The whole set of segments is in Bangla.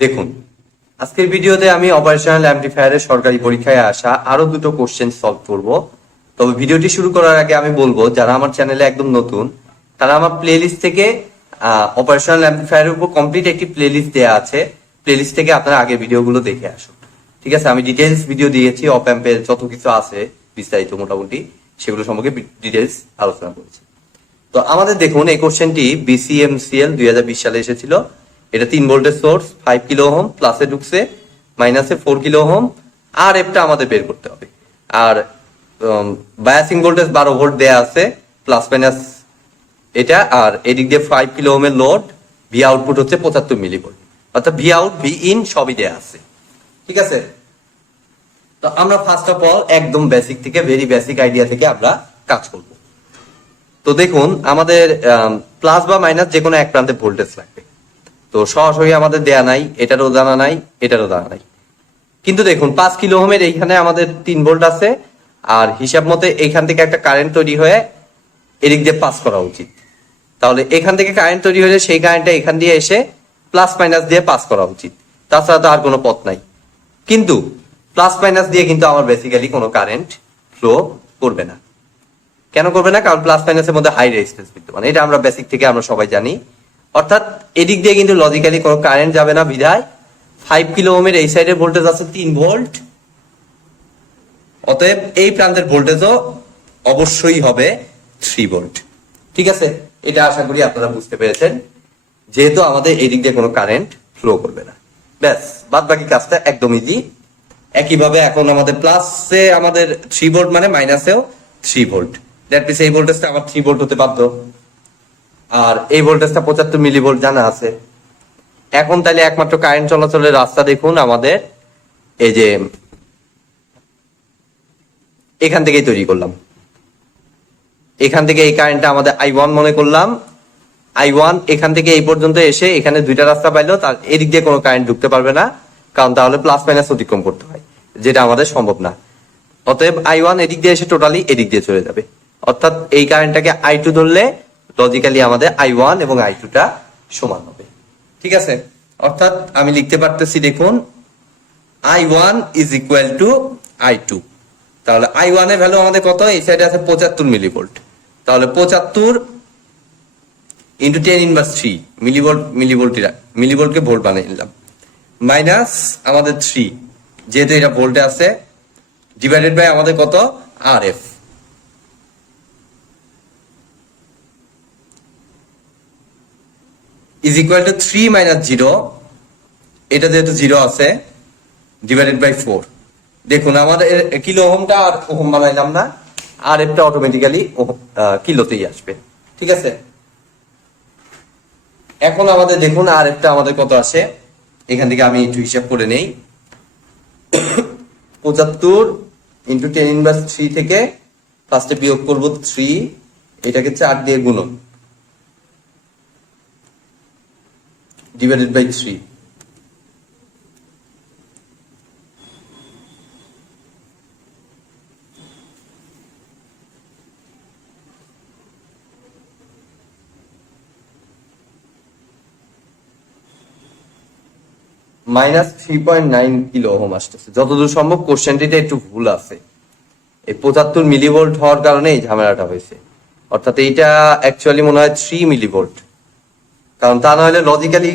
দেখুন, আজকের ভিডিওতে আমি অপারেশনাল অ্যাম্পলিফায়ারের সরকারি পরীক্ষায় আসা আরো দুটো কোশ্চেন সলভ করব। তবে ভিডিওটি শুরু করার আগে আমি বলবো, যারা আমার চ্যানেলে একদম নতুন তারা আমার প্লেলিস্ট থেকে অপারেশনাল অ্যাম্পলিফায়ারের উপর কমপ্লিট একটি প্লেলিস্ট দেওয়া আছে, প্লেলিস্ট থেকে আপনারা আগের ভিডিওগুলো দেখে আসুন। ঠিক আছে, আমি ডিটেলস ভিডিও দিয়েছি, অপ্যাম্পের যত কিছু আছে বিস্তারিত মোটামুটি সেগুলো সম্পর্কে ডিটেলস আলোচনা করেছি। তো আমাদের দেখুন, এই কোশ্চেনটি BCMCL 2020 সালে এসেছিল। এটা 3 ভোল্টের সোর্স, 5 কিলো ওহম, প্লাসে ঢুকছে, মাইনাসে 4 কিলো ওহম, আর এফটা আমাদের বের করতে হবে। আর বায়াসিং ভোল্টেজ 12 ভোল্ট দেয়া আছে, প্লাস মাইনাস এটা, আর এদিক দিয়ে 5 কিলো ওহমের লোড, ভি আউটপুট হচ্ছে 75 মিলিভোল্ট, অর্থাৎ ভি আউট ভি ইন সবই দেয়া আছে। ঠিক আছে, তো আমরা ফার্স্ট অফ অল একদম বেসিক থেকে, ভেরি বেসিক আইডিয়া থেকে আমরা কাজ করব। তো দেখুন, আমাদের প্লাস বা মাইনাস যে কোনো এক প্রান্তে ভোল্টেজ লাগবে। তো সরাসরি আমাদের দেয়া নাই, এটারও জানা নাই, এটারও জানা নাই। কিন্তু দেখুন, 5 কিলো ওহমের এইখানে আমাদের 3 ভোল্ট আছে, আর হিসাব মতে এইখান থেকে একটা কারেন্ট তৈরি হয়ে এদিক দিয়ে পাস করা উচিত। তাহলে এখান থেকে কারেন্ট তৈরি হলে সেই কারেন্টটা এখান দিয়ে এসে প্লাস মাইনাস দিয়ে পাস করা উচিত, তাছাড়া তো আর কোনো পথ নাই। কিন্তু প্লাস মাইনাস দিয়ে কিন্তু আমার বেসিক্যালি কোনো কারেন্ট ফ্লো করবে না। কেন করবে না? কারণ প্লাস মাইনাসের মধ্যে হাই রেজিস্ট্যান্স বিদ্যমান, এটা আমরা বেসিক থেকে আমরা সবাই জানি। অর্থাৎ এদিক দিয়ে কিন্তু লজিক্যালি কোনো কারেন্ট যাবে না, বিধায় 5 কিলো ওহমের এই সাইডের ভোল্টেজ আছে 3 ভোল্ট, অতএব এই প্রান্তের ভোল্টেজও অবশ্যই হবে 3 ভোল্ট। ঠিক আছে, এটা আশা করি আপনারা বুঝতে পেরেছেন, যেহেতু আমাদের এই দিক দিয়ে কোনো কারেন্ট ফ্লো করবে না। ব্যাস, বাদ বাকি কাজটা একদম ইজি। একইভাবে এখন আমাদের প্লাসে আমাদের 3 ভোল্ট মানে মাইনাসেও 3 ভোল্ট, দ্যাট মিন্স এই ভোল্টেজটা আমার 3 ভোল্ট হতে বাধ্য, আর এই ভোল্টেজটা 75 মিলিভোল্ট জানা আছে। এখন তাহলে একমাত্র কারেন্ট চলাচলের রাস্তা দেখুন আমাদের এই যে এখান থেকেই তৈরি করলাম। এখান থেকে এই কারেন্টটা আমাদের I1 মনে করলাম। I1 এখান থেকে এই পর্যন্ত এসে এখানে দুইটা রাস্তা পাইলো, তার এদিক দিয়ে কোনো কারেন্ট ঢুকতে পারবে না, কারণ তাহলে প্লাস মাইনাস অতিক্রম করতে হয়, যেটা আমাদের সম্ভব না। অতএব I1 এদিক দিয়ে এসে টোটালি এদিক দিয়ে চলে যাবে, অর্থাৎ এই কারেন্টটাকে I2 ধরলে লজিক্যালি আমাদের I1 এবং I2 টা সমান হবে। ঠিক আছে, অর্থাৎ আমি লিখতে পারতেছি, দেখুন, I1 is equal to I2। তাহলে I1 এর ভ্যালু আমাদের কত? এই সাইডে আছে 75 মিলিভোল্ট, তাহলে 75 ইন্টু 10 ইনভার্স 3 মিলিভোল্টকে ভোল্ট বানিয়ে নিলাম, মাইনাস আমাদের 3, যেহেতু এটা ভোল্টে আছে, ডিভাইডেড বাই আমাদের কত? RF। Is equal to 3 minus 0, এটা যেহেতু 0 আছে, ডিভাইডেড বাই 4। দেখুন, আমাদের কিলো ওহমটা আর ওহম বানাইলাম না, আর এটা অটোমেটিক্যালি কিলোতেই আসবে। ঠিক আছে, এখন আমাদের দেখুন আর একটা আমাদের কত আসে, এখান থেকে আমি একটু হিসাব করে নেই। 75 ইন্টু 10 ইনভার্স 3 থেকে ফার্স্টে বিয়োগ করব 3, এটাকে 4 দিয়ে গুণন, divided by 3। Minus 3.9 kilo ohm আসতেছে। যতদূর সম্ভব কোশ্চেনটিতে একটু ভুল আছে, এই 75 মিলিভোল্ট হওয়ার কারণে এই ঝামেলাটা হয়েছে, অর্থাৎ এইটা অ্যাকচুয়ালি মনে হয় 3 মিলিভোল্ট, কারণ তা না হলে লজিক্যালি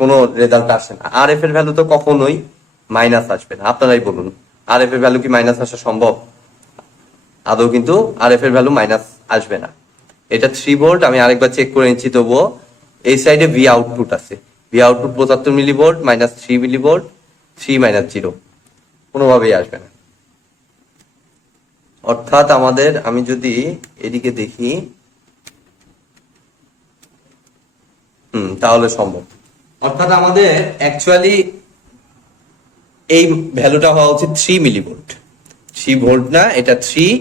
কোনো রেজাল্ট আসে না। RF এর ভ্যালু তো কখনোই মাইনাস আসবে না, আপনারাই বলুন, RF এর ভ্যালু কি মাইনাস আসা সম্ভব? আদৌ কিন্তু RF এর ভ্যালু মাইনাস আসবে না। এটা 3 ভোল্ট, আমি আরেকবার চেক করে নিচ্ছি, তবুও এই সাইডে ভি আউটপুট আছে, V output 75 millivolt minus 3 millivolt, 3 minus 0 কোনোভাবেই আসবে না। অর্থাৎ আমাদের, আমি যদি এদিকে দেখি, তাহলে সম্ভব। অর্থাৎ আমাদের অ্যাকচুয়ালি এই ভ্যালুটা হওয়া উচিত 3 মিলিভোল্ট, 3 ভোল্ট না, এটা 3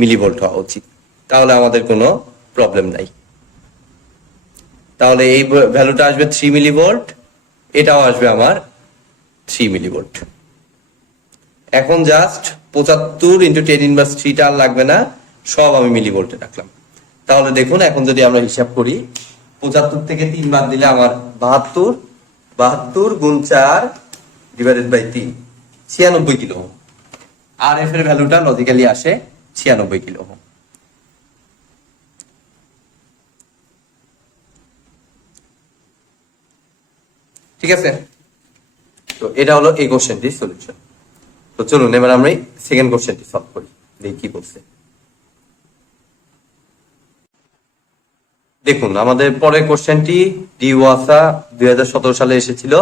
মিলিভোল্ট হওয়া উচিত, তাহলে আমাদের কোনো প্রবলেম নাই। তাহলে এই ভ্যালুটা আসবে 3 মিলিভোল্ট, এটাও আসবে আমার 3 মিলিভোল্ট। এখন জাস্ট 75 ইন্টু 10 ইনভার্স 3 টা আর লাগবে না, সব আমি মিলিভোল্টে রাখলাম। তাহলে দেখুন এখন যদি আমরা হিসাব করি 75 থেকে 3 বাদ দিলে আমার 72 গুণ 4 ডিভাইডেড বাই 3 96 কিলো ওহম। আর এফ এর ভ্যালুটা লজিক্যালি আসে 96 কিলো ওহম। ঠিক আছে, তো এটা হলো এই কোশ্চেনটির সলিউশন। তো চলুন এবার আমরা সেকেন্ড কোশ্চেনটি সলভ করি, দেখি কি বলছে। দেখুন আমাদের পরের কোশ্চেনটি ডিওয়াসা 2017 সালে এসেছিল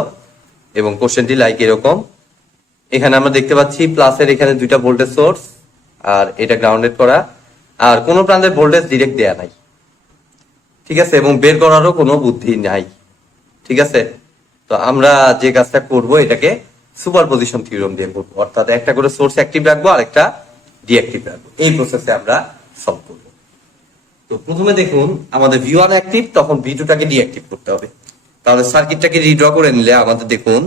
এবং কোশ্চেনটি লাইক এরকম। এখানে আমরা দেখতে পাচ্ছি প্লাসের এখানে দুইটা ভোল্টেজ সোর্স আর এটা গ্রাউন্ডেড করা, আর কোনো প্রান্তের ভোল্টেজ ডিরেক্ট দেয়া নাই। ঠিক আছে, এবং বের করারও কোনো বুদ্ধি নাই। ঠিক আছে, তো আমরা যে কাজটা করব এটাকে সুপারপজিশন থিওরেম দিয়ে করবো, অর্থাৎ একটা করে সোর্স অ্যাক্টিভ রাখবো আর একটা ডিঅ্যাক্টিভ রাখবো। এই প্রসেসে আমরা সলভ করবো। তো প্রথমে দেখুন আমাদের V1 অ্যাক্টিভ, তখন V2 টাকে ডিঅ্যাক্টিভ করতে হবে। তাহলে সার্কিটটাকে রিড্র করে নিলে আমাদের দেখুন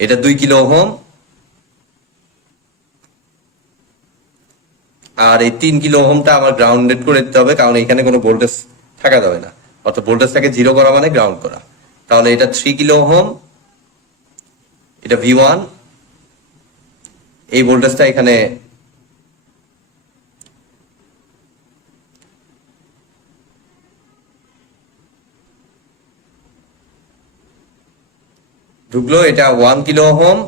এটা 2 কিলো ওহম আর এই 3 কিলো ওহমটা আমার গ্রাউন্ডেড করে দিতে হবে, কারণ এখানে কোনো ভোল্টেজ থাকা যাবে না, অর্থাৎ ভোল্টেজটাকে জিরো করা মানে গ্রাউন্ড করা। তাহলে এটা 3 কিলো ওহম, এটা V1, এই ভোল্টেজটা এখানে ঢুকলো, এটা 1 কিলো ওহম,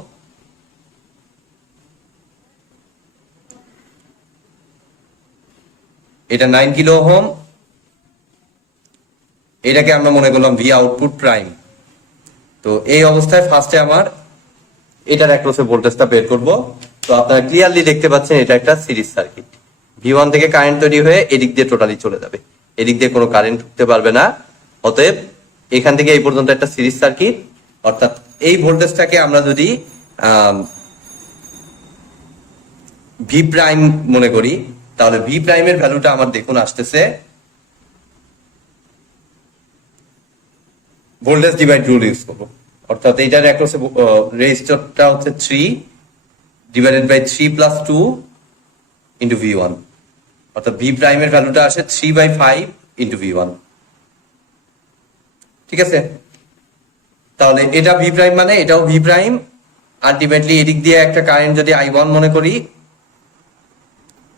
এটা 9 কিলো ওহম, এটাকে আমরা মনে করলাম ভি আউটপুট প্রাইম। তো এই অবস্থায় ফার্স্টে আমার এটার অ্যাক্রসে ভোল্টেজটা বের করব। তো আপনারা ক্লিয়ারলি দেখতে পাচ্ছেন এটা একটা সিরিজ সার্কিট। V1 থেকে কারেন্ট তৈরি হয়ে এদিক দিয়ে টোটালি চলে যাবে, এদিক দিয়ে কোনো কারেন্ট ঢুকতে পারবে না। অতএব এখান থেকে এই পর্যন্ত একটা সিরিজ সার্কিট, অর্থাৎ এই ভোল্টেজটাকে আমরা যদি ভি প্রাইম মনে করি, তাহলে ভি প্রাইমের ভ্যালুটা আমার দেখুন আসতেছে ভোল্টেজ ডিভাইড রুল ইউজ করবো, অর্থাৎ এইটার অ্যাক্রসে রেজিস্টরটা হচ্ছে 3 divided by 3 plus 2 into V1, অর্থাৎ ভি প্রাইমের ভ্যালুটা আসে 3/5 ইন্টু V1। ঠিক আছে, তাহলে এটা ভি প্রাইম মানে এটাও ভি প্রাইম। আলটিমেটলি এদিক দিয়ে একটা কারেন্ট যদি I1 মনে করি,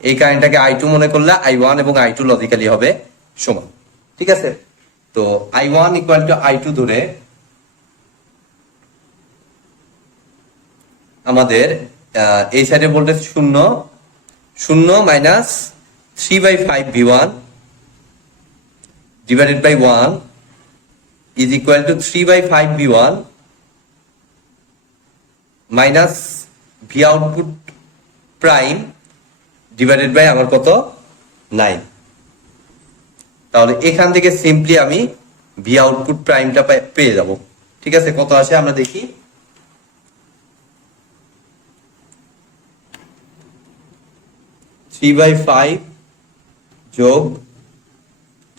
এই কারেন্টটাকে I2 মনে করলে I1 এবং I2 লজিক্যালি হবে সমান। ঠিক আছে, তো I1 ইকুয়াল টু I2 ধরে আমাদের এই সাইডে voltage 0 minus 3/5 V1 divided by 1 is equal to 3/5 V1 minus V output prime divided by আমার কত 9। তাহলে এখান থেকে সিম্পলি আমি ভি আউটপুট প্রাইমটা পেয়ে যাব। ঠিক আছে, কত আসে আমরা দেখি। থ্রি বাই 5 যোগ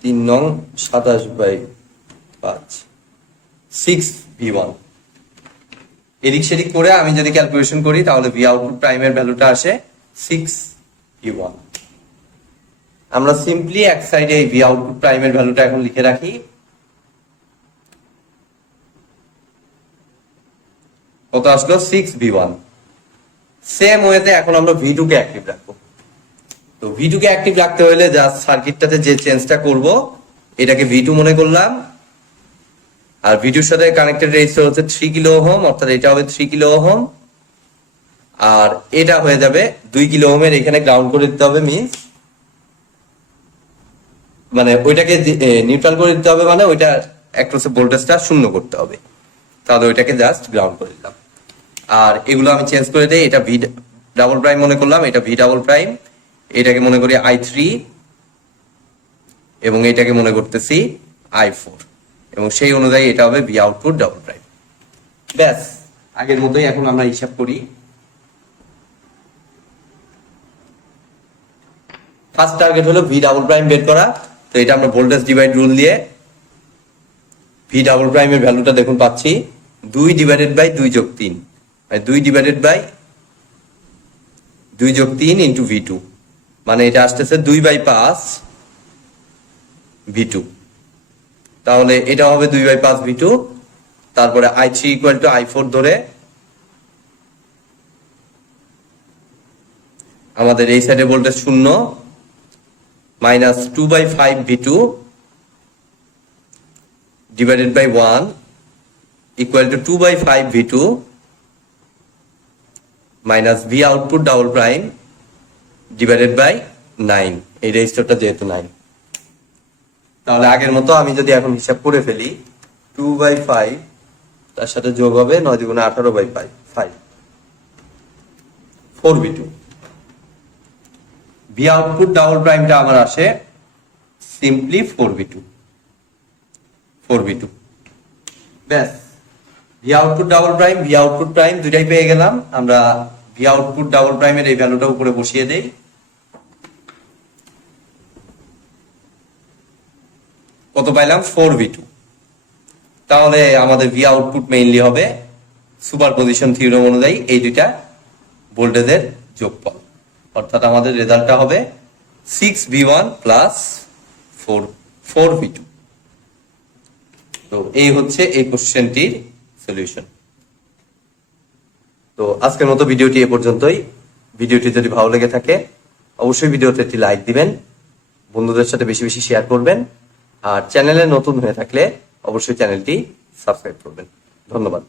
3 নং 27/5 6V1। এদিক সেদিক করে আমি যদি ক্যালকুলেশন করি তাহলে ভি আউটপুট প্রাইমের ভ্যালুটা আসে 6V1। আমরা সিম্পলি এক সাইডে এই ভি আউটপুট প্রাইমের ভ্যালুটা এখন লিখে রাখি। কত আসলো 6V1। সেম ওয়েতে এখন আমরা V2 কে অ্যাক্টিভ রাখবো। তো V2 কে অ্যাক্টিভ রাখতে হলে জাস্ট সার্কিটটাতে যে চেঞ্জটা করব, এটাকে V2 মনে করলাম, আর V2 এর সাথে কানেক্টেড রেজিস্টর হচ্ছে 3 কিলো ওহম, অর্থাৎ এটা হবে 3 কিলো ওহম, আর এটা হয়ে যাবে 2 কিলো ওহমের এখানে গ্রাউন্ড করে দিতে হবে, মিন্স মানে ওইটাকে নিউট্রাল করে দিতে হবে, মানে ওইটা অ্যাক্রসে ভোল্টেজটা শূন্য করতে হবে। তাহলে ওইটাকে জাস্ট গ্রাউন্ড করে দিলাম। আর এগুলো আমি চেঞ্জ করে দেই, এটা ভি ডাবল প্রাইম মনে করলাম, এটা ভি ডাবল প্রাইম, এটাকে মনে করি I3 এবং এটাকে মনে করতেছি I4, এবং সেই অনুযায়ী এটা হবে ভি আউটপুট ডাবল প্রাইম। ব্যাস, আগের মতোই এখন আমরা হিসাব করি। ফার্স্ট টার্গেট হলো ভি ডাবল প্রাইম বের করা। তো এটা আমরা ভোল্টেজ ডিভাইড রুল দিয়ে ভি ডাবল প্রাইমের ভ্যালুটা দেখুন পাচ্ছি 2 ডিভাইডেড বাই 2 যোগ 3, 2 ডিভাইডেড বাই 2 যোগ 3 ইন্টু V2, মানে এটা আসতেছে 2/5 V2। তাহলে এটা হবে 2/5 V2। তারপরে I3 ইকুয়াল টু I4 ধরে আমাদের এই সাইডে voltage 0 minus 2/5 V2 divided by 1 equal to 2/5 V2 minus V output double prime divided by 9। এই রেজিস্টারটা যেহেতু 9, তাহলে আগের মতো আমি যদি এখন হিসাব করে ফেলি 2/5 তার সাথে যোগ হবে 9 × 18/5 4V2। V আউটপুট ডাবল প্রাইমটা আমার আসে সিম্পলি 4V2 ব্যাস। V output double prime V output prime দুটাই পেয়ে গেলাম আমরা। V আউটপুট ডাবল প্রাইমের এই ভ্যালুটা উপরে বসিয়ে দেই, কত পাইলাম 4V2। তাহলে আমাদের V আউটপুট মেইনলি হবে সুপারপজিশন থিওরেম অনুযায়ী এই দুইটা ভোল্টেজের যোগফল, অর্থাৎ আমাদের রেজাল্টটা হবে 6V1 প্লাস 4V2। তো এই হচ্ছে এই কোশ্চেনটির সলিউশন। তো আজকের মতো ভিডিওটি এ পর্যন্তই। ভিডিওটি যদি ভালো লেগে থাকে অবশ্যই ভিডিওতে একটি লাইক দিবেন, বন্ধুদের সাথে বেশি বেশি শেয়ার করবেন, আর চ্যানেলে নতুন হয়ে থাকলে অবশ্যই চ্যানেলটি সাবস্ক্রাইব করবেন। ধন্যবাদ।